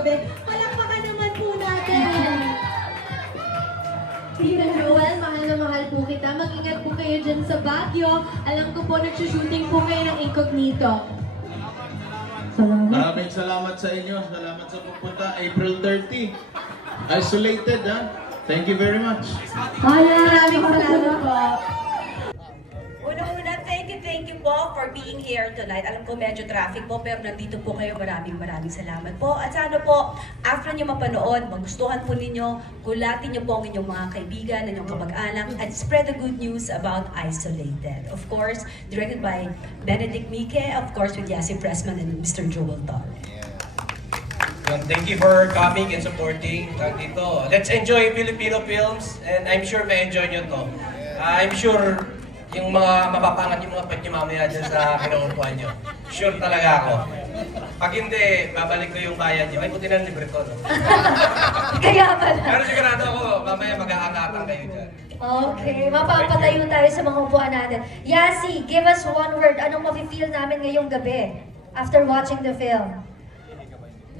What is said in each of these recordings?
gabi. Palakpakan naman po natin! Tita Joel, mahal na mahal po kita. Mag-ingat po kayo dyan sa Baguio. Alam ko po, nagsushooting po kayo ng Incognito. Maraming salamat sa inyo. Salamat sa pupunta. April 30. Isolated, ha? Thank you very much. Maraming salamat po. Una-una, thank you po for being here tonight. Alam ko medyo traffic po, pero nandito po kayo. Maraming salamat po. At sana po, after nyo mapanood, magustuhan po ninyo, gulatin nyo po ang inyong mga kaibigan, inyong kamag-anak, and spread the good news about Isolated. Of course, directed by Benedict Mike, of course, with Yasi Pressman and Mr. Joel Torres. Thank you for coming and supporting dito. Let's enjoy Filipino films, and I'm sure ma-enjoy nyo to. I'm sure yung mga mapapangat yung mga pet nyo mamaya dyan sa kinaupuan nyo. Sure talaga ako. Pag hindi, babalik ko yung bayan nyo. Ay, buti na libre ko, no? Kaya pala. Pero sigurado ako, mamaya mag-aangatan kayo dyan. Okay, mapapatayo tayo sa mga upuan natin. Yasi, give us one word. Anong mafe-feel namin ngayong gabi after watching the film?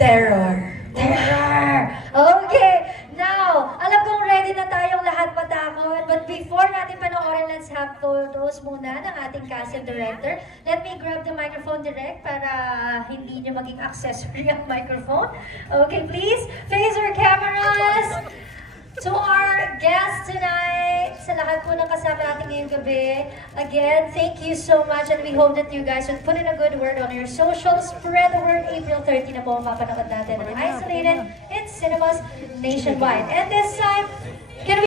Terror. Terror! Okay, now, alam kong ready na tayong lahat patakot. But before natin panoorin, let's have photos muna ng ating cast and director. Let me grab the microphone direct para hindi nyo maging accessory ang microphone. Okay, please, face your cameras. To our guests tonight, sa lahat po ng kasama natin ngayong gabi, again, thank you so much, and we hope that you guys would put in a good word on your socials. Spread the word. April 30 na po ang mapanood natin ng Isolated in cinemas nationwide. And this time, can we